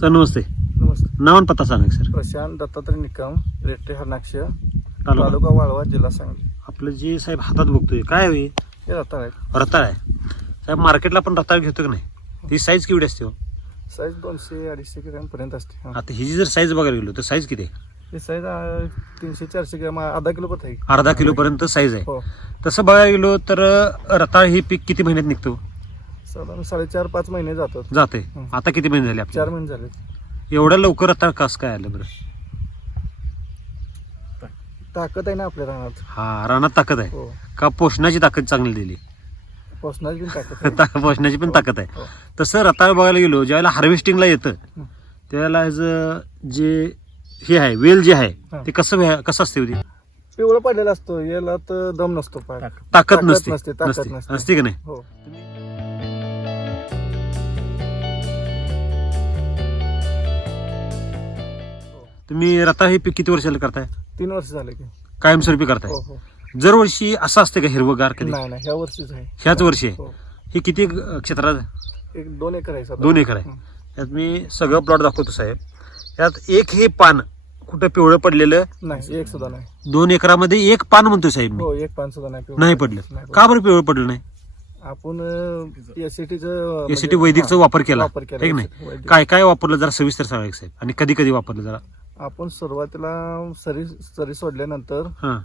Sir नमस्ते. नमस्ते. नाव आणि पत्ता सांगा सर. प्रशांत दत्तात्रय निकम रेट्टे हरणाक्ष तालुका. वाळवा जिल्हा सांगली. आपलं जे साहेब हातात बघतोय काय होई हे रताळ आहेत रताळ आहे. साहेब मार्केटला पण रताळ घेतो की नाही? ती साईज केवढी असते हो? साईज दोनशे अडीचशे ग्रॅम पर्यंत असते. हा. आता ही जी जर साईज बघायला गेलो तर साईज किती आहे? ही साईज अं, तीनशे चारशे ग्रॅम अर्धा किलो पण आहे. अर्धा किलो पर्यंत साईज आहे. हो. तसं बघायला गेलो तर अं, रताळ ही पीक किती महिन्यात निघतो? साधारण साडेचार पाच महिने जातात. जाते. हं. आता किती महिने झाले चार आपल्याला महिने झाले एवढ्या लवकर रताळ कस काय आलं बरं? ताकद आहे ना आपल्या रानात. हा रानात ताकद आहे. हो. का पोषणाची ताकद चांगली दिली? पोसणाची पण ताकद आहे. ता- पोषणाची पण ताकद आहे. हो. तसं रताळ बघायला गेलो ज्यावेळेला हार्वेस्टिंगला येतं हं. त्यावेळेला ह्याचं जे हे आहे वेल जे आहे हा. ते कसं कसं असते होती पिवळं पडलेला असतो याला तर दम नसतो पाय. ताकद ताकद नसते. नसते, ताकद नसते. नसते. असते की नाही? हो. तुम्ही रताळ हे पीक किती वर्षाला करताय? तीन वर्ष झाले की. कायमस्वरूपी करताय हो. हो दरवर्षी असं असते का हिरवगार कधी? नाही नाही ह्या वर्षीच आहे. ह्याच वर्षी? आहे हो. हे किती क्षेत्रात? एक दोन एकर आहे. दोन एकर आहे. हं. यात मी सगळं प्लॉट दाखवतो साहेब. यात एक हे पान कुठं पिवळं पडलेलं? नाही एक सुद्धा नाही. दोन एकरामध्ये एक पान म्हणतो साहेब मी. हो एक पान सुद्धा नाही पिवळं. नाही पडलं. नाही का बरं पिवळं पडलं नाही? आपण एसीटीचं एसीटी वैदिकचा वापर केला. वापर केला आहे की नाही? वैदिक. काय काय वापरलं जरा सविस्तर सांगा एक साहेब. आणि कधी कधी वापरलं जरा. आपण सुरुवातीला सरी सरी सोडल्यानंतर हां.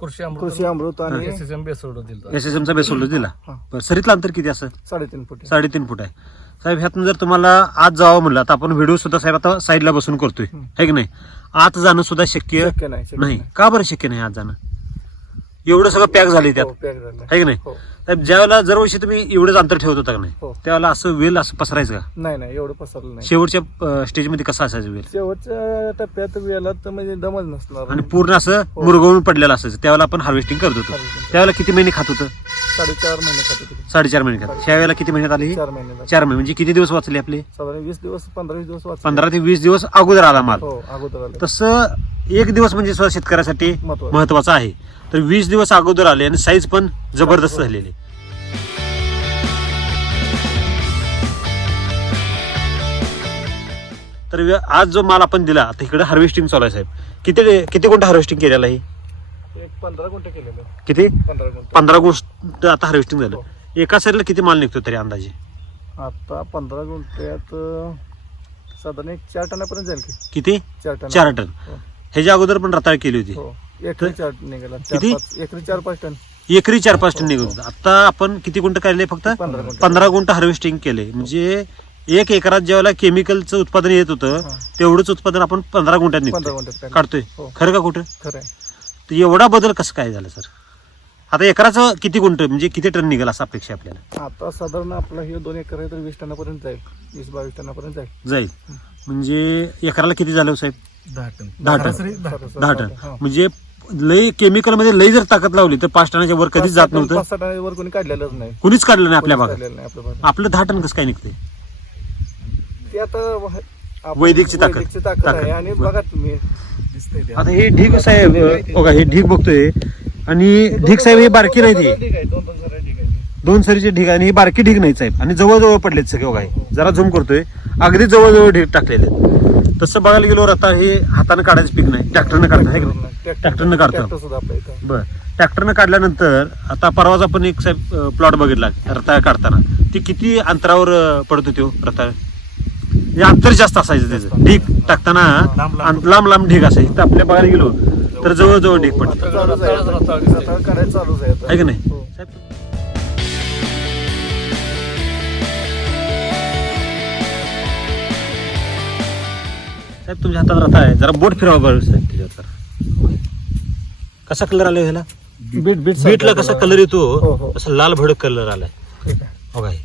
कृषी अमृत कृषी अमृत आणि एस एस एम बेसोड दिलं. एस एस एमचा दिला. हा. बरं सरीतलं अंतर किती असं? साडेतीन फुट साडेतीन फूट आहे. साहेब ह्यातून जर तुम्हाला आत जावं म्हणलं तर आपण व्हिडिओ सुद्धा साहेब आता साईडला बसून करतोय. हं. आहे की नाही? आत जाणं सुद्धा शक्य शक्य नाही शक्य नाही. का बरं शक्य नाही आत जाणं? एवढं सगळं पॅक झाले त्यात हो, पॅक झालं. आहे की नाही हो. साहेब ज्यावेळेला जर तुम्ही एवढंच अंतर ठेवत होता का नाही हो. त्यावेळेला असं वेल असं पसरायचं का नाही नाही एवढं पसरलं नाही शेवटच्या स्टेजमध्ये कसं असायचं वेल शेवटच्या टप्प्यात वेळेला तर म्हणजे दमच नसणार आणि पूर्ण असं हो. मुरगवून पडलेलं असायचं त्यावेळेला आपण हार्वेस्टिंग करत होतो Harvesting. त्यावेळेला किती महिने खात होतं साडेचार महिने खात होते साडेचार महिने खात ह्यावेळेला किती महिन्यात आली चार महिने झाले. चार महिने म्हणजे किती दिवस वाचले आपले साधारण वीस दिवस पंधरा वीस दिवस वाचले. पंधरा ते वीस दिवस अगोदर आला माल हो अगोदर आले तसं एक दिवस म्हणजे सुद्धा शेतकऱ्यासाठी महत्वाचं. महत्त्वाचा आहे तर वीस दिवस अगोदर आले आणि साईज पण जबरदस्त झालेली. तर आज जो माल आपण दिला आता इकडे हार्वेस्टिंग चालू आहे साहेब. किती किती गुंठ हार्वेस्टिंग केलेलं आहे? किती? पंधरा गुंठे. गुंठ आता हार्वेस्टिंग झालं. एका साईडला किती माल निघतो तरी अंदाजे? आता पंधरा गुंठ्यात साधारण एक चार टनापर्यंत जाईल किती? चार टन. चार टन. हो. ह्याच्या अगोदर पण रताळ केली होती. हो. एकरी चार निघाला चार किती? पाच एकरी चार पाच टन एकरी चार पाच टन निघत होतं. आता आपण किती गुंठ काढले फक्त पंधरा गुंठे. पंधरा गुंठ हार्वेस्टिंग केले म्हणजे एक एकरात ज्यावेळेला केमिकलचं उत्पादन येत होतं हा. तेवढंच उत्पादन आपण पंधरा गुंठ्यात पंधरा निघतो गुंठ्यात काढले. काढतोय हो. खरं का कुठं खरं आहे तर एवढा बदल कसं काय झालं सर आता एकराचं किती गुंठ म्हणजे किती टन निघेल असं अपेक्षा आहे आपल्याला आता साधारण आपला हे दोन एकर आहे तर वीस टनापर्यंत जाईल वीस बावीस टनापर्यंत जाईल जाईल म्हणजे एकराला किती झालं हो साहेब दहा टन दहा टन. सरासरी दहा टन. सरासरी दहा टन हा. म्हणजे लई केमिकलमध्ये लई जर ताकद लावली तर पाच टनाच्या वर कधीच जात नव्हतं. पाच कोणी काढलेलंच नाही. कुणीच काढलं नाही आपल्या भागात. काढलेलं नाही आपल्या भागात. आपलं दहा टन कसं काय निघते ते आता वह- आपण- वैदिकची ताकद. वैदिकची ताकद ताकद. आहे आणि बघा तुम्ही. दिसतंय ते. आता हे ढीग साहेब बघा हे ढीग बघतोय. आणि ढीग साहेब हे बारकी नाही ती. ठीक आहे दोन दोन सऱ्या ठीक आहे दोन सरीचे ढीग आणि ही बारकी ढीग नाही साहेब. आणि जवळजवळ पडलेत सगळे बघा. हे. जरा झूम करतोय. अगदी जवळजवळ ढीग टाकलेले आहेत. तसं बघायला गेलो आता हे हाताने काढायचं पीक नाही. ट्रॅक्टरनं काढतं आहे की नाही? ट्रॅक्टरनं काढतो. ट्रॅक्टर सुद्धा आपल्या इथं. बरं. ट्रॅक्टरनं काढल्यानंतर आता परवाच आपण एक साहेब प्लॉट बघितला रताळ काढताना. ती किती अंतरावर पडत होती हो रताळ म्हणजे अंतर जास्त असायचं त्याचं. ढीग टाकताना लांब- लांब. ढीग असायची. तर आपल्या बघायला गेलो तर जवळजवळ ढीग पडते. आहे आता. रताळ साहेब तुमच्या हातात रताळ आहे. जरा बोट फिरवा बरं साहेब त्याच्यावर. जरा. कसा कलर आला ह्याला? बीट बीट बीटला कसा कलर येतो? हो, हो. तसा लाल भडक कलर आलाय. ठीक आहे. हे.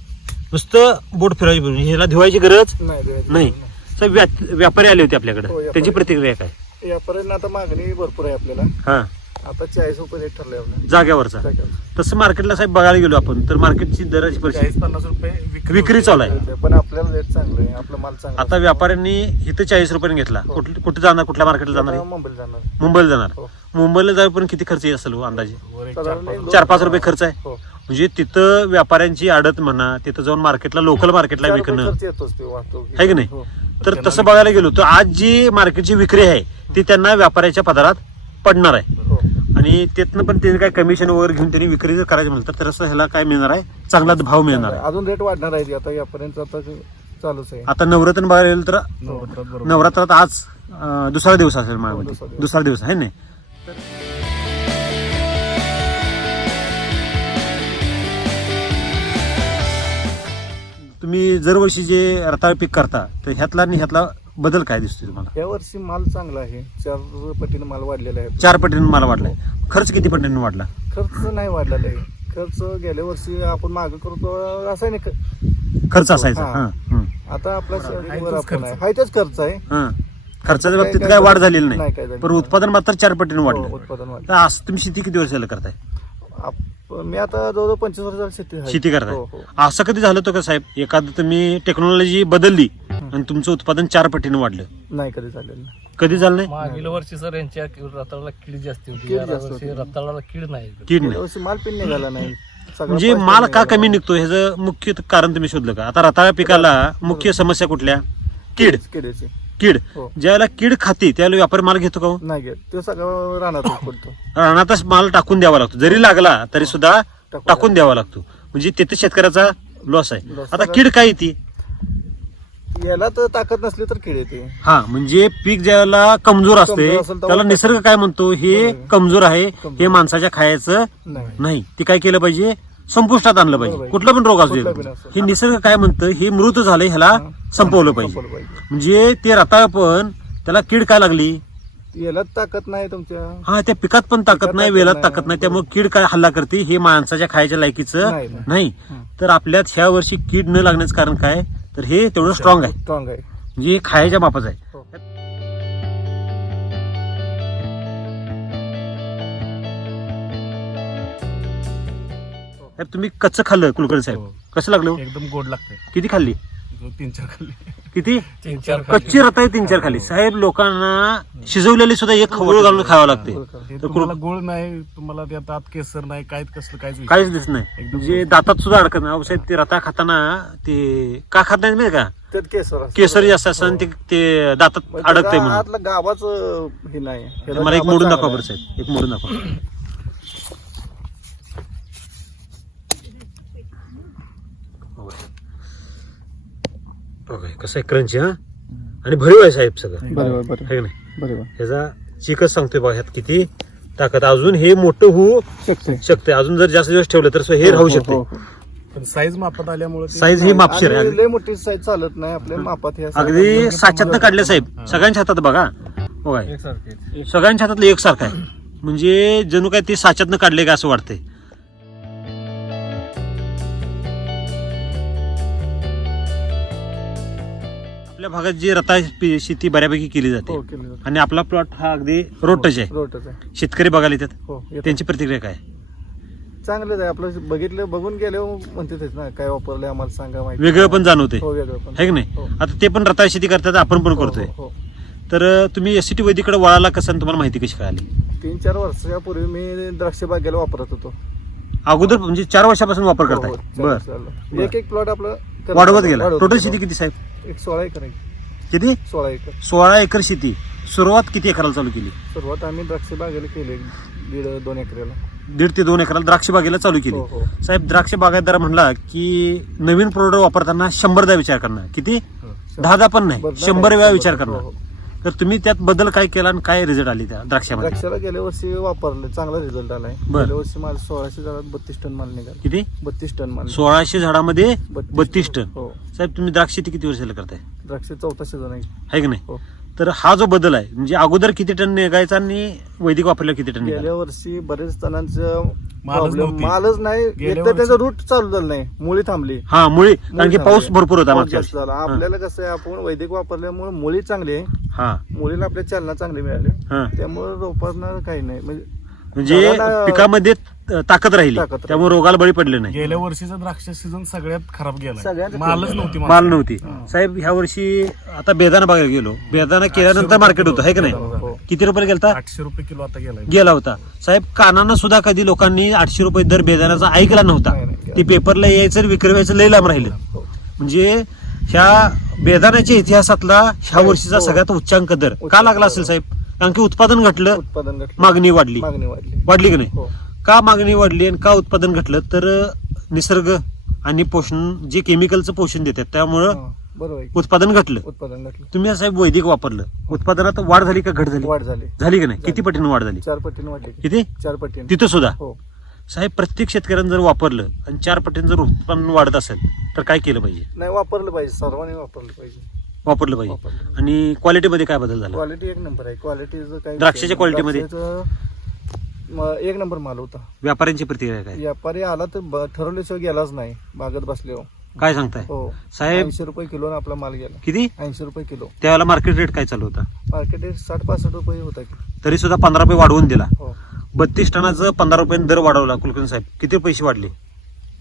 नुसतं बोट फिरवायची बरोबर ह्याला धुवायची गरज नाही साहेब व्या- व्यापारी आले होते आपल्याकडे. हो, व्यापारी. त्यांची प्रतिक्रिया काय? यापर्यंत आता मागणी भरपूर आहे आपल्याला. हा. आता चाळीस रुपये रेट ठरले आपल्याला जाग्यावरचा जागेवर. तसं मार्केटला साहेब बघायला गेलो आपण तर मार्केटची दराची परिस्थिती चाळीस पन्नास रुपये विक्री चालू आहे पण आपल्याला रेट चांगलं आहे आपलं माल चांगला आता व्यापाऱ्यांनी इथं चाळीस रुपयाने घेतला हो. कुठं कुठे जाणार कुठल्या मार्केटला जाणार आहे? मुंबईला जाणार मुंबईला जाणार हो. मुंबईला पण किती खर्च येत असेल हो अंदाजे वर एक चार पाच चार रुपये खर्च आहे हो म्हणजे तिथं व्यापाऱ्यांची आडत म्हणा तिथं जाऊन मार्केटला लोकल मार्केटला चार रुपये विकणं खर्च येतोच ते वाहतूक आहे की नाही? हो. तर तसं बघायला गेलो तर आज जी मार्केटची विक्री आहे ती त्यांना व्यापाऱ्याच्या पदारात पडणार आहे. आणि त्यातनं पण त्यांनी काय कमिशन वगैरे घेऊन त्यांनी विक्री जर करायची म्हणलं तर तसं ह्याला काय मिळणार आहे? चांगला भाव मिळणार आहे. अजून रेट वाढणार आहे आता यापर्यंत आता चालूच आहे. आता नवरात्र बघायला गेलं तर नवरात्रात आज अं, दुसरा दिवस असेल माझ्यामध्ये. दुसरा दिवस. आहे ना? तुम्ही दरवर्षी जे रताळ पीक करता तर ह्यातला आणि ह्यातला बदल काय दिसतो तुम्हाला या वर्षी माल चांगला आहे चार पटीने माल वाढलेला आहे चार पटीने मला वाटलाय खर्च किती पटीने वाढला खर्च नाही वाढलेला आहे खर्च गेल्या वर्षी आपण मागे करतो रासायनिक खर्च असायचा हा. हा हं. आता आपला शेतीवर आपण खर्च. आहे खर्च हं. खर्चाच्या बाबतीत काय वाढ झालं? झालेली नाही, नाही काय झालं पण. उत्पादन मात्र चार पटीने हो, वाढलं उत्पादन वाढलं तर असं तुम्ही शेती किती वर्षाला करताय आप- मी आता जवळजवळ पंचवीस वर्षाला शेती आहे. शेती हो, करताय हो. असं कधी झालं होतं का साहेब एखादं तुम्ही टेक्नॉलॉजी बदलली आणि तुमचं उत्पादन चार पटीने वाढलं. नाही कधी झालेलं नाही. कधी झालं नाही? मागील वर्षी सर यांच्या रताळाला कीड जास्ती होती. कीड या जास्त वर्षी होती. रताळाला कीड नाही. कीड नाही. माल पिन निघाला नाही. सगळा म्हणजे पैसा माल का निघाला. कमी निघतो ह्याचं मुख्य कारण तुम्ही शोधलं का? आता रताळ्या पिकाला मुख्य समस्या कुठल्या? कीड. कीड. हो. ज्यावेळेला कीड खाते त्यावेळेला व्यापारी माल घेतो का हो? नाही घेत. ते सगळं रानातच पडतो रानातच माल टाकून द्यावा लागतो. जरी लागला तरी सुद्धा टाकून टाकून द्यावा लागतो. म्हणजे तिथे शेतकऱ्याचा लॉस आहे. आता कीड काय येते याला तर ताकद नसली तर किड येते हा म्हणजे पीक ज्याला कमजोर असते कमजोर असेल तेव्हा त्याला निसर्ग काय म्हणतो हे. कमजोर आहे. हे माणसाच्या खायचं नाही नाही ते काय केलं पाहिजे संपुष्टात आणलं पाहिजे. कुठला पण रोग असू कुठला दे असो. हे निसर्ग काय म्हणतं हे मृत झालंय ह्याला. संपवलं पाहिजे संपवलं पाहिजे म्हणजे ते रताळ पण त्याला कीड काय लागली याला ताकद नाही तुमच्या? हा त्या पिकात पण ताकद पिकात नाही वेलात ताकद नाही. त्यामुळे कीड काय हल्ला करते हे माणसाच्या खायच्या लायकीचं नाही, नाही. नाही. तर आपल्यात ह्या वर्षी कीड न लागण्याचं कारण काय? तर हे तेवढं स्ट्रॉंग आहे. स्ट्रॉंग आहे. म्हणजे हे खायच्या मापाचं आहे. हो. साहेब, तुम्ही कच्चं खाल्लं कुलकर्णी साहेब. हो. कसं लागलं? हो? एकदम गोड लागते किती खाल्ली? तीन चार खाल्ली. किती? तीन चार कच्ची रताळी तीन चार खाली. साहेब लोकांना शिजवलेली सुद्धा एक खवळ घालून खावं लागते. ते तर तुम्हाला गोळ नाही तुम्हाला त्यात आत केसर नाही काय कसलं काहीच विषय काहीच दिसत नाही. एकदम म्हणजे दातात सुद्धा अडकत नाही. अहो साहेब ते रताळ खाताना ते का खात नाही माहिती का? त्यात केसर असतं. केसर जास्त असतं आणि हो. ते- ते दातात म्हणजे अडकतंय त्याचा म्हणून. आतलं गावाचं हे नाही. मला एक मोडून दाखवा आहे. बरं साहेब. एक मोडून दाखवा. बघा, कसं आहे क्रंची हा? आणि भरीव आहे साहेब सगळं. बरोबर आहे बरोबर का नाही? बरोबर. ह्याचा चिकच सांगतोय बघा ह्यात किती ताकद. अजून हे मोठं होऊ शकते. शकते. अजून जर जास्त दिवस ठेवलं तर हे राहू शकते. पण साईज मापात आल्यामुळे ते- साईज ही मापशीर आहे. आणि लय मोठी साईज चालत नाही आपल्या मापात हे अगदी साच्यातनं काढले साहेब. सगळ्यांच्या हातात बघा. बघा. एकसारखे. सगळ्यांच्या हातातलं एकसारखं आहे. म्हणजे जणू काय ते साच्यातनं काढले का असं वाटतंय? आपल्या भागात जी रता पी- शेती बऱ्यापैकी केली जाते. हो केली जाते. आणि आपला प्लॉट हा अगदी रोटच आहे. शेतकरी बघायला येतात. हो येतं. त्यांची प्रतिक्रिया काय? चांगलंच आहे. आपलं बघितलं बघून गेले म्हणते ना काय वापरले आम्हाला सांगा माहिती वेगळं पण जाणवते हो वेगळं पण. आहे की नाही? हो. आता ते पण रताळ शेती करतात आपण पण हो, करतोय. हो, हो. तर तुम्ही एस सी टी वैदिकडे वळाला कसं आणि तुम्हाला माहिती कशी कळाली? तीन चार वर्षापूर्वी मी द्राक्ष बागेला वापरत होतो. अगोदर म्हणजे चार वर्षापासून वापर हो, करताय. चार बर वर्षाला. एक एक प्लॉट आपलं वाढवत गेला. वाढवत टोटल. शेती किती साहेब? एक सोळा एकर आहे. किती? सोळा एकर. सोळा एकर शेती. सुरुवात किती एकराला चालू केली? सुरुवात आम्ही द्राक्ष बागेला केली. दीड दोन एकराला. दीड ते दोन एकराला द्राक्ष बागेला चालू केली. हो हो. साहेब द्राक्ष बागायतदार म्हणला की नवीन प्रोडक्ट वापरताना शंभरदा विचार करणार किती? दहा दहा पण नाही. शंभर वेळा. विचार हो, करणार हो. तर तुम्ही त्यात बदल काय केला आणि काय रिझल्ट आली त्या द्राक्षामध्ये? द्राक्षाला गेल्या वर्षी वापरले चांगला रिझल्ट आलाय. बर. गेल्या वर्षी मला सोळाशे झाडात बत्तीस टन माल निघाला. किती? बत्तीस टन माल सोळाशे झाडामध्ये बत्तीस टन हो. साहेब तुम्ही द्राक्ष किती वर्षाला करताय? द्राक्ष चौथा सीझन आहे. आहे की नाही? हो. तर हा जो बदल आहे म्हणजे अगोदर किती टन निघायचा आणि वैदिक वापरल्यावर किती टन निघाला गेल्या वर्षी बरेच जणांचं मालच प्रॉब्लेम नव्हती. मालच नाही गेल्या एक तर त्याचं रूट चालू झालं नाही मुळी थांबली. हा मुळे कारण की मुळी पाऊस थांबली. भरपूर होता पाऊस मागच्या जास्त वर्षी. झाला. आपल्याला कसं आहे आपण वैदिक वापरल्यामुळे मुळी चांगली आहे. हा. मुलीला आपल्या चालना चांगली मिळाली. हा. त्यामुळे रोपांना काही नाही. म्हणजे म्हणजे झाडाला- पिकामध्ये ताकद राहिली. ताकद. त्यामुळे रोगाला बळी पडले नाही. गेल्या वर्षीचा द्राक्ष सीझन सगळ्यात खराब गेला सगळ्यात मालच खराब नव्हती माल नव्हती. साहेब ह्या वर्षी आता बेदाना बघायला गेलो. बेदाना केल्यानंतर मार्केट होतं आहे का नाही? हो. किती रुपये गेलता? आठशे रुपये किलो आता गेलाय. गेला होता. साहेब कानानं सुद्धा कधी लोकांनी आठशे रुपये दर बेदाण्याचा ऐकला नव्हता. ते पेपरला यायचं विक्री व्हायचं लय लांब राहिलं. हो. म्हणजे ह्या बेदाण्याच्या इतिहासातला ह्या वर्षीचा हो. सगळ्यात उच्चांक दर. का लागला. असेल साहेब? कारण की उत्पादन घटलं उत्पादन घटलं. मागणी वाढली. मागणी वाढली. वाढली की नाही? हो. का मागणी वाढली आणि का उत्पादन घटलं? तर निसर्ग आणि पोषण जे केमिकलचं पोषण देतात त्यामुळं बरोबर. उत्पादन घटलं. उत्पादन घटलं. तुम्ही साहेब वैदिक वापरलं. उत्पादनात वाढ झाली का घट झाली? वाढ झाली. झाली की नाही? किती पटीने वाढ झाली? चार पटीने वाढली. किती? चार पटीने. तिथं सुद्धा? हो. साहेब प्रत्येक शेतकऱ्यानं जर वापरलं आणि चार पटीने जर उत्पन्न वाढत असेल तर काय केलं पाहिजे? नाही वापरलं पाहिजे. सर्वांनी वापरलं पाहिजे. वापरलं पाहिजे. आणि क्वालिटीमध्ये काय बदल झाला? क्वालिटी एक नंबर आहे. क्वालिटीचं काय द्राक्षाच्या quality मध्ये? द्राक्षाचं, म, एक नंबर माल होता. व्यापाऱ्यांची प्रतिक्रिया काय? व्यापारी आला तर ब- ठरवल्याशिवाय गेलाच नाही. बागत बसले हो. काय सांगताय? हो. साहेब? ऐंशी रुपये किलो आपला माल गेला. किती? ऐंशी रुपये किलो. त्यावेळेला मार्केट रेट काय चालू होता? मार्केट रेट साठ पासष्ट रुपये होता की. तरी सुद्धा पंधरा रुपये वाढवून दिला. हो. बत्तीस टनाचं पंधरा रुपये दर वाढवला कुलकर्णी साहेब. किती पैसे वाढले?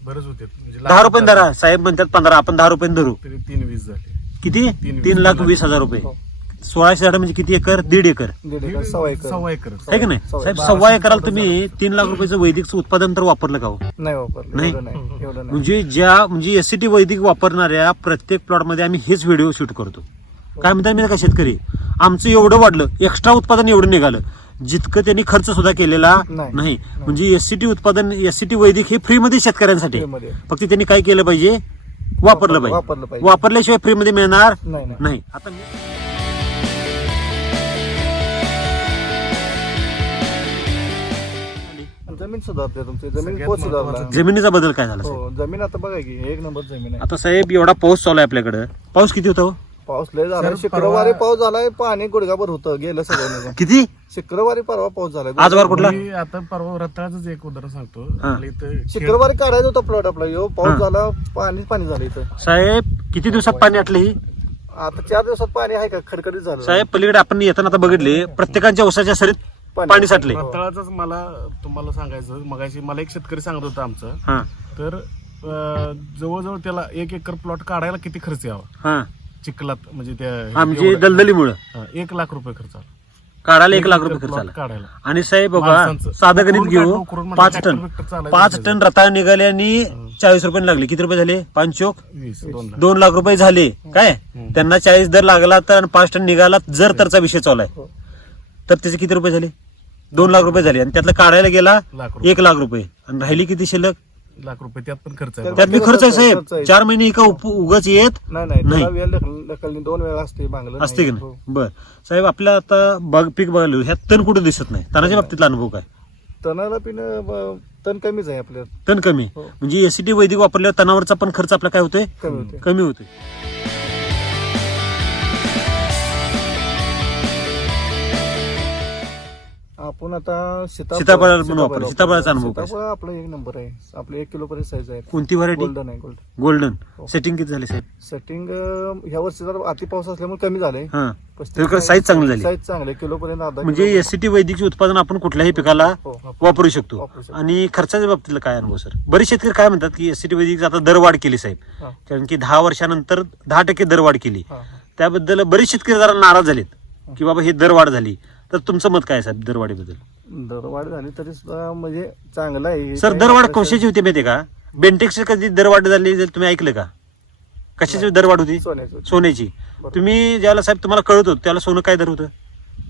बरेच होते. म्हणजे दहा लाख रुपये दरा. साहेब म्हणतात पंधरा आपण दहा रुपये धरू. तरी तीन वीस झाले. किती? तीन तीन लाख वीस हजार रुपये. हो. सोळाशे झाड म्हणजे किती एकर? दीड एकर. दीड एकर सव्वा एकर. सव्वा एकर. आहे की नाही? सव्वा- साहेब सव्वा एकराला तुम्ही तीन लाख रुपयाचं वैदिकचं उत्पादन तर वापरलं का हो? नाही वापरलं नाही? एवढं नाही एवढं नाही. म्हणजे ज्या म्हणजे एससीटी वैदिक वापरणाऱ्या प्रत्येक प्लॉटमध्ये आम्ही हेच व्हिडिओ शूट करतो. काय म्हणतात मी का शेतकरी? आमचं एवढं वाढलं एक्स्ट्रा उत्पादन एवढं निघालं जितकं त्यांनी खर्च सुद्धा केलेला नाही. नाही. म्हणजे एससीटी उत्पादन एससीटी वैदिक हे फ्रीमध्ये शेतकऱ्यांसाठी. आहे. फ्रीमध्ये. फक्त त्यांनी काय केलं पाहिजे? वापरलं वापरलं पाहिजे. पाहिजे. वापरल्याशिवाय फ्रीमध्ये मिळणार नाही नाही. नाही. आता मी- जमीन सुधारते तुमची. जमीन महत्त्वाचं सुधारला जमिनीचा बदल काय झाला साहेब? हो जमीन आता बघा की एक नंबर जमीन आहे. आता साहेब एवढा पाऊस चालू आहे आपल्याकडे. पाऊस किती होता हो? पाऊस लय झाला शुक्रवारी पाऊस झालाय पाणी गुडघाभर होतं गेलं सगळं निघून. किती? शुक्रवारी परवा पाऊस झालाय. आज वार कुठला? मी आता परवा रताळाच एक उदाहरण सांगतो. हा. आपल्या इथं शुक्रवारी काढायचा होता प्लॉट आपला. यो हा. पाऊस झाला पाणी पाणी झालं इथं. साहेब किती दिवसात पाणी आटलं ही? आता चार दिवसात पाणी आहे का? खडखडीत झालं. साहेब पलीकडे आपण येताना आता बघितले प्रत्येकांच्या उसाच्या सरीत पाणी साठले. रताळाचंच मला तुम्हाला सांगायचं मगाशी मला एक शेतकरी सांगत होता आमचं. हा. तर अं, जवळजवळ त्याला एक एकर प्लॉट काढायला किती खर्च यावा? हा. चिखलात म्हणजे त्या म्हणजे एवढं- दलदलीमुळं. हा, एक लाख रुपये खर्च आला. काढायला एक लाख रुपये खर्च आला. काढायला. आणि साहेब बाबा माणसांचं. साधं गणित घेऊ. पाच टन. चालायचं पाच. टन रताळ निघाले आणि चाळीस रुपये लागले. किती रुपये झाले? पाच चोक वीस दोन लाख. दोन लाख रुपये झाले. काय. त्यांना चाळीस दर लागला तर आणि पाच टन निघाला जर तरचा विषय चालू आहे. हो. तर त्याचे किती रुपये झाले? दोन लाख रुपये झाले. आणि त्यातलं काढायला गेला लाख रुपये. एक लाख रुपये. आणि राहिली किती शिल्लक? लाख रुपये. त्यात पण खर्च आहे. त्यात मी खर्च आहे खर्च आहे. साहेब चार महिने एका उप- उगाच येत नाही नाही. नाही. त्याला वेळ ढकल- ढकलली दोन वेळा असते बांगलं असते की नाही. हो. नाही बर. साहेब आपल्या आता बाग पीक बघायला ह्या तण कुठे दिसत नाही? तणाच्या बाबतीतला अनुभव काय? तणाला पिण तण कमीच आहे आपल्या तण कमी. हो. म्हणजे एसीटी वैदिक वापरल्यावर तणावरचा पण खर्च आपला काय होतोय? कमी होते कमी होतोय. आपण आता सीताफळ पण वापरलं. सीताफळाचा अनुभव काय? सीताफळ आपला एक नंबर आहे. आपलं एक किलो पर्यंत साईज आहे. कोणती व्हरायटी गोल्डन आहे गोल्डन गोल्डन हो. सेटिंग किती झाले साहेब? सेटिंग ह्या वर्षी जर अति पाऊस असल्यामुळे कमी झालंय. हा. तर साईज चांगली झाली. साईज चांगली किलो पर्यंत अर्धा म्हणजे किलो- एसीटी वैदिकचे उत्पादन आपण कुठल्याही पिकाला हो. वापरू शकतो. वापरू शकतो. आणि खर्चाच्या बाबतीतला काय अनुभव सर? बरेच शेतकरी काय म्हणतात की एसीटी वैदिक आता दरवाढ केली साहेब. हा, कारण की दहा वर्षानंतर दहा टक्के दरवाढ केली. हा, हा. त्याबद्दल बरेच शेतकरी जरा नाराज झालेत की बाबा हे दरवाढ झाली. तर तुमचं मत काय आहे साहेब दरवाढीबद्दल? दरवाढ झाली तरी सुद्धा म्हणजे चांगलं आहे. सर दरवाढ कशाची होती माहिती का? बेंटेक्स कधी दरवाढ झाली जर तुम्ही ऐकलं का? कशाची दरवाढ होती? सोन्याचं होतं. सोन्याची. बरोबर. तुम्ही ज्याला साहेब तुम्हाला कळत होतं त्याला सोनं काय दर होतं?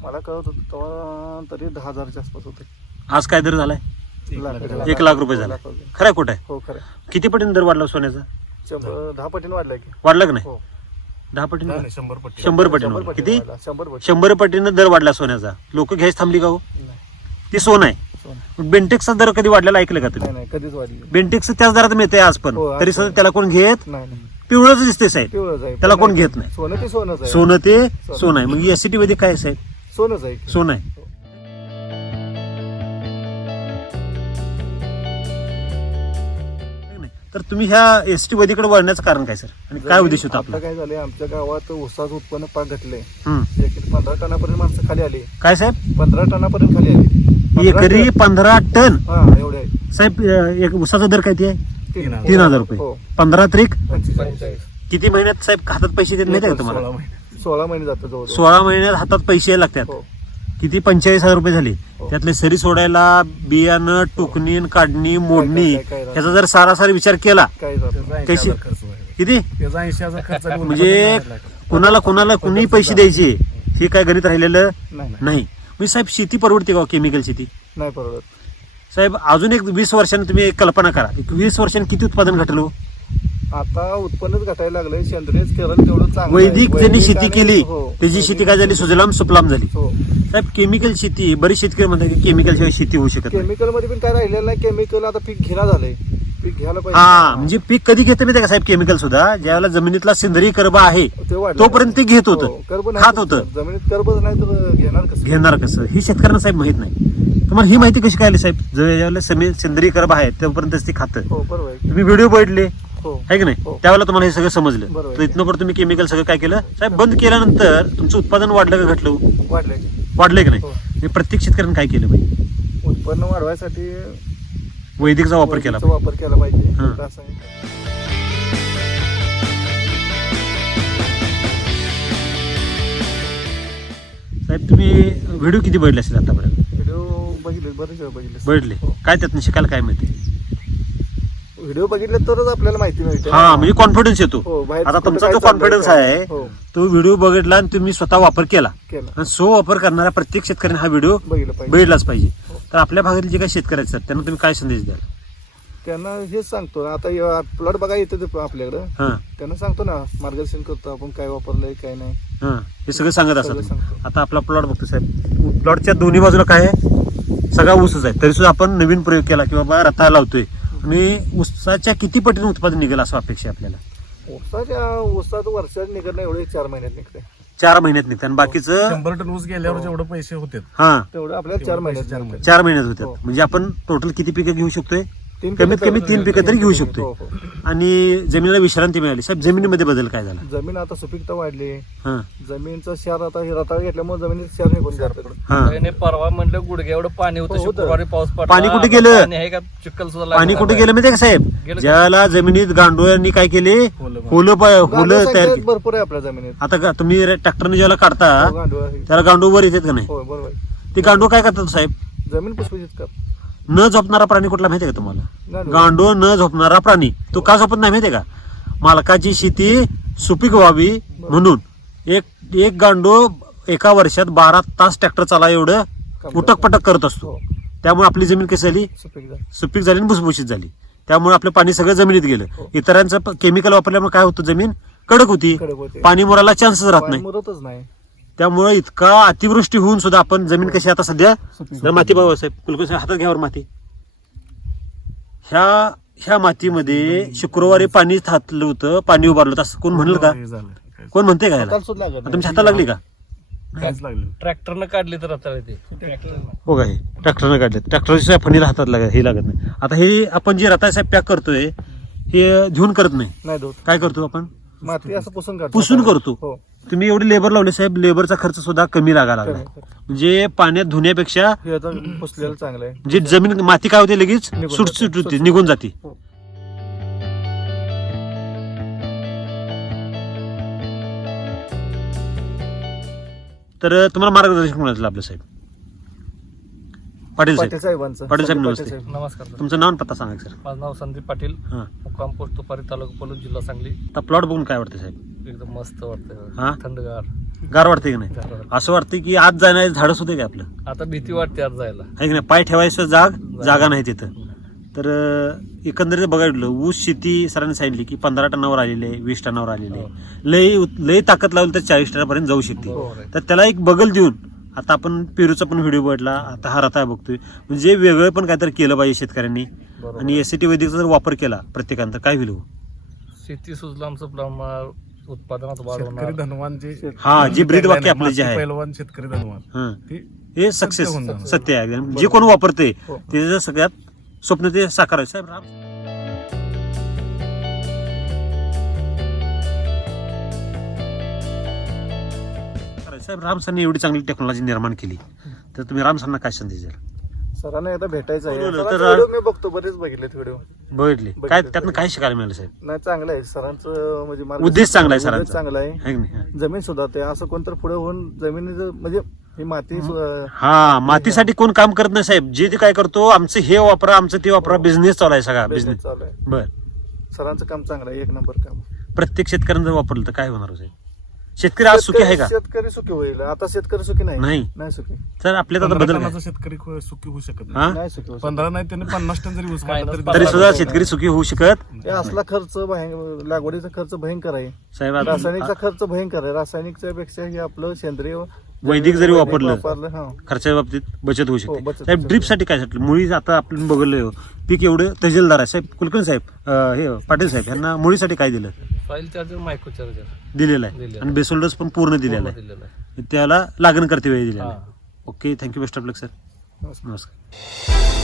मला कळत होतं तेव्हा तरी दहा हजारच्या आसपास होते. आज काय दर झालाय? एक लाख रुपये. एक लाख रुपये झाले. खरं आहे खोटं आहे? हो खरं किती पटीने दर वाढला सोन्याचा? शंभर दहा पटीने वाढलाय की. वाढला का नाही? हो. दहा पटीने? नाही, शंभर पट्टी शंभर पटीने. वाढला. किती? वाढला. शंभर पटी शंभर पटीनं दर वाढला सोन्याचा. लोक घ्यायच थांबली का हो? नाही. ते सोनं आहे. सोनं. बेंटेक्सचा दर कधी वाढलेला ऐकलं का तुम्ही? नाही नाही कधीच वाढली बेंटेक्स त्याच दरात मिळते आज पण. हो, आज तरी पण. सुद्धा त्याला कोण घेत? नाही नाही पिवळंच दिसते साहेब. पिवळंच आहे. त्याला कोण. घेत नाही. सोनं ते सोनंच आहे. सोनं ते सोनं. आहे. मग एसीटी मध्ये काय आहे साहेब? सोनंच आहे. सोनं आहे. तर तुम्ही ह्या एस टी वैदिकडे वळण्याचं कारण काय सर? आणि काय उद्देश होता आपलं? काय झालंय आमच्या गावात ऊसाचं उत्पन्न पाक घटलंय. हम्म. पंधरा टनापर्यंत माणसं खाली आली. काय साहेब? पंधरा टनापर्यंत खाली आली. एकरी. पंधरा टन? हा एवढे आहे. साहेब अं, एक उसाचा दर काय ते आहे? तीन तीन हजार रुपये. हो. पंधरा त्रिक? पंचेचाळीस. किती महिन्यात साहेब हातात पैसे देत का तुम्हाला? सोळा महिने सोळा महिने जातं जवळ सोळा महिन्यात हातात पैसे लागतात. हो. किती? पंचेचाळीस हजार रुपये झाले. हो. त्यातले सरी सोडायला बियाणं टोकणी काढणी मोडणी ह्याचा जर सारासारी विचार केला झाला. किती. म्हणजे कुणाला कुणाला कुणी पैसे द्यायचे हे काय गणित राहिलेलं नाही म्हणजे साहेब शेती परवडते का केमिकल शेती? नाही परवडत. साहेब अजून एक वीस वर्षांनी तुम्ही एक कल्पना करा. एक वीस वर्षांनी किती उत्पादन घटलं हो? आता उत्पन्नच घटायला लागलंय. सेंद्रियच केलं तेवढं चांगलं आहे. वैदिक ज्यांनी शेती आणि- केली हो. त्याची शेती काय झाली? सुजलाम सुफलाम झाली. हो. साहेब केमिकल शेती बरीच शेतकरी म्हणतात की केमिकल शिवाय शेती होऊ शकत नाही. केमिकलमध्ये पण काय राहिलेलं नाही. केमिकल आता पीक घेणं झालंय. पीक घ्यायला हा म्हणजे पीक कधी घेतं माहिती का साहेब केमिकल सुद्धा? ज्यावेळेला जमिनीतला सेंद्रिय कर्ब आहे ते वाढलं. तोपर्यंत ते घेत हो, होतं कर्ब नाही. खात तर होतं. जमिनीत कर्बच नाही तर घेणार कसं? घेणार कसं? ही शेतकऱ्यांना साहेब माहीत नाही. तुम्हाला ही माहिती कशी कळली साहेब? ज्यावेळेला सेंद्रिय कर्ब आहे तोपर्यंत ते खातं. हो बरोबर आहे. तुम्ही व्हिडिओ बघितले? हो आहे की नाही? हो. त्यावेळेला तुम्हाला हे सगळं समजलं. बरोबर. तर इथनं पण तुम्ही केमिकल सगळं काय केलं? साहेब बंद केल्यानंतर तुमचं उत्पादन वाढलं का घटलं? वाढले वाढलंय की नाही? हो. हे प्रत्येक शेतकऱ्यांनी काय केलं पाहिजे? उत्पन्न वाढवायसाठी वैदिकचा वापर केला वापर केला पाहिजे. हा. रासायनिक साहेब तुम्ही व्हिडिओ किती बघितले असेल आतापर्यंत? व्हिडिओ बघितले बरेच वेळा बघितले. बघितले हो. काय त्यातनं शिकायला काय माहिती व्हिडिओ बघितले तरच आपल्याला माहिती मिळते. हा म्हणजे कॉन्फिडन्स येतो. हो, बाहेर आता कुठं तुमचा काय जो चाललंय, कॉन्फिडन्स काय- आहे हो. तो व्हिडिओ बघितला आणि तुम्ही स्वतः वापर केला. केला. आणि सो वापर करणाऱ्या प्रत्येक शेतकऱ्याने हा व्हिडिओ बघितलं पाहिजे. बघितलाच पाहिजे. हो. तर आपल्या भागातील जे काही शेतकरी आहेत सर त्यांना तुम्ही काय संदेश द्याल? त्यांना हेच सांगतो. आता प्लॉट बघा येते ते आपल्याकडं. हा. त्यांना सांगतो ना मार्गदर्शन करतो आपण काय वापरलंय काय नाही. हा हे सगळं सांगत असतात सांगतो. आता आपला प्लॉट बघतो साहेब. प्लॉटच्या दोन्ही बाजूला काय आहे? सगळा ऊसच आहे. तरी सुद्धा आपण नवीन प्रयोग केला की बाबा रताळा लावतोय. आणि ऊसाच्या किती पटीने उत्पादन निघेल असं अपेक्षा आहे आपल्याला? ऊसाच्या ऊसात वर्षात निघत नाही एवढे चार महिन्यात निघते चार महिन्यात निघतं आणि बाकीचं? शंभर टन ऊस गेल्यावर जेवढे पैसे होते हा. तेवढं आपल्याला चार महिन्यात चार निघतंय. चार महिन्यात होतात. हो. म्हणजे आपण टोटल किती पिकं घेऊ शकतोय? तीन कमीत पिकं कमी तीन. पिकं तरी घेऊ हो, शकतोय हो. आणि जमिनीला विश्रांती मिळाली साहेब जमिनीमध्ये बदल काय झाला जमीन आता सुपीकता वाढली हा जमीनचं क्षार आता हे रताळ घेतल्यामुळे जमिनीत क्षार निघून जातं हा त्याने परवा म्हणलं गुडघे एवढं पाणी होतं हो, होतं. शुक्रवारी पाऊस पडला पाणी कुठे गेलं? पाणी आहे का चिखल सुद्धा लागला पाणी कुठे नाही. गेलं माहितीये का साहेब गेलं? ज्याला जमिनीत गांडोळ्यांनी काय केले होलं. होलं प- होलं गांडूळ तयार केली भरपूर आहे आपल्या जमिनीत आता का तुम्ही ट्रॅक्टरने ज्याला काढता हो, गांडूळ आहे. त्याला गांडूळ वर येतात का नाही हो बरोबर आहे. ते गांडूळ काय करतात साहेब जमीन पुष्पित कर न झोपणारा प्राणी कुठला माहितीये का तुम्हाला? गांडूळ. न झोपणारा प्राणी. तो का झोपत नाही माहितीये का? मालकाची शेती सुपीक व्हावी म्हणून. एक एक गांडूळ एका वर्षात बारा तास ट्रॅक्टर चाला एवढं उटक पटक करत असतो. हो. त्यामुळे आपली जमीन कशी झाली? सुपीक झाली. आणि भुसभुशीत झाली. त्यामुळे आपलं पाणी सगळं जमिनीत गेलं. हो. इतरांचं केमिकल वापरल्यामुळे काय होतं जमीन? कडक होती. पाणी मुराला चान्सच राहत नाही. त्यामुळे इतका अतिवृष्टी होऊन सुद्धा आपण जमीन कशी आता सध्या. जर माती बाबा साहेब कुलकर्णी साहेब, हातात घ्यावर माती. ह्या ह्या मातीमध्ये शुक्रवारी पाणी थातलं होतं पाणी उभारलं होतं. असं कोण म्हणलं का? झालं कोण म्हणते का याला? हाताला सुद्धा लागत आता नाही. तुमच्या हाताला लागली का? काहीच लागलं ट्रॅक्टरनं काढली तर आता ते. हो का हे? ट्रॅक्टरने काढले. ट्रॅक्टरच्या फणीला हातात लाग हे लागत नाही. आता हे आपण जे रताळ साहेब पॅक करतोय हे घेऊन करत नाही. नाही धुत काय करतो आपण? माती असं पुसून काढतो. पुसून करतो. हो. तुम्ही एवढे लेबर लावले साहेब लेबरचा खर्च सुद्धा कमी लागायला लागला. म्हणजे पाण्यात धुण्यापेक्षा हे आता पुसलेलं चांगलं आहे जे जमीन माती काय होते लगेच सुटसुट. होते. निघून जाते हो. तर तुम्हाला मार्गदर्शन कोणाचं लाभलं साहेब पाटील पाटील साहेब साहेबांचं. पाटील साहेब, नमस्ते. नमस्कार सर. तुमचं नाव आणि पत्ता सांगा सर. माझं नाव संदीप पाटील. हा. मुक्काम पोस्ट तुपारी तालुका पलूस जिल्हा सांगली. आता प्लॉट बघून काय वाटतं साहेब? एकदम मस्त हा? थंडगार. गार वाटते की नाही? गार. असं वाटतं की आज जाण्यास धाडस होते का आपलं? आता भीती वाटते आज जायला. आहे की नाही? पाय ठेवायचं जाग जागा. नाही तिथं. तर अं, एकंदरीत बघायला ऊस शेती सरांनी सांगितली की पंधरा टनावर आलेले आहे वीस टनावर आलेले आहे. लय उत- लय ताकद लावली तर चाळीस टनापर्यंत जाऊ शकते. तर त्याला एक बगल देऊन आता आपण पेरूचा पण व्हिडिओ बघितला आता हा रताळ बघतोय. म्हणजे वेगळं पण काहीतरी केलं पाहिजे शेतकऱ्यांनी. आणि एस टी वैदिकचा जर वापर केला प्रत्येकानं तर काय होईल हो? शेती सुजलामचं प्रमाण उत्पादनात वाढ शेतकरी होणार. धनवान जे हा जी ब्रीद वाक्य आपलं जे आहे. पैलवान शेतकरी धनवान हा. ते हे सक्सेस होऊन जाणार. सत्य आहे. जे कोण वापरते हो. त्याचं सगळ्यात स्वप्न ते साकार आहे. साहेब राम. साहेब राम सरांनी एवढी चांगली टेक्नॉलॉजी निर्माण केली. तर तुम्ही राम सरांना काय संदेश द्याल? सरांना एकदा भेटायचं आहे. सरांचे तर- व्हिडिओ मी बघतो बरेच बघितलेत व्हिडिओ बघितले. काय त्यातनं काय शिकायला मिळालं साहेब? नाही चांगलं आहे. सरांचं म्हणजे मार्गदर्शन- उद्देश चांगला आहे उद्देश सरांचा. चांगला आहे. है की नाही? जमीन सुधारते. असं कोणतर पुढे होऊन जमिनीचं म्हणजे ही माती हा मातीसाठी कोण काम करत नाही साहेब. जे ते काय करतो आमचं हे वापरा आमचं ते वापरा बिझनेस चालू आहे सगळा बिझनेस चालू आहे. बर. सरांचं काम चांगलं आहे. एक नंबर काम. प्रत्येक शेतकऱ्यांचं वापरलं तर काय होणार हो साहेब? शेतकरी आज सुखी आहे का? शेतकरी सुखी होईल. आता शेतकरी सुखी नाही. नाही. नाही सुखी. तर आपल्यात आता बदल काय टनाचा शेतकरी खु- सुखी होऊ शकत हा? नाही नाही सुखी होऊ शकत. पंधरा नाही त्याने पन्नास टन जरी ऊस काढला तरी सुद्धा शेतकरी सुखी होऊ शकत? हे असला खर्च भयं- लागवडीचा खर्च भयंकर आहे. साहेब आता रासायनिकचा खर्च भयंकर आहे. रासायनिकच्या पेक्षा हे आपलं सेंद्रिय वैदिक जरी वापरलं वापरलं हा. खर्चाच्या बाबतीत बचत होऊ हो, शकते बचत साहेब होऊ ड्रीपसाठी काय साठी मुळी आता आपण बघलं पीक एवढं तजेलदार आहे. साहेब कुलकर्णी साहेब अं, हे पाटील साहेब यांना मुळीसाठी काय दिलं? सॉईल चार्जर मायक्रो चार्जर दिलेलं आहे. दिलेलं आणि बेसोल डोस पण पूर्ण दिलेला दिलेलं आहे. त्याला लागण करते वेळी दिलेला हा. Okay thank you best of luck sir. नमस्कार.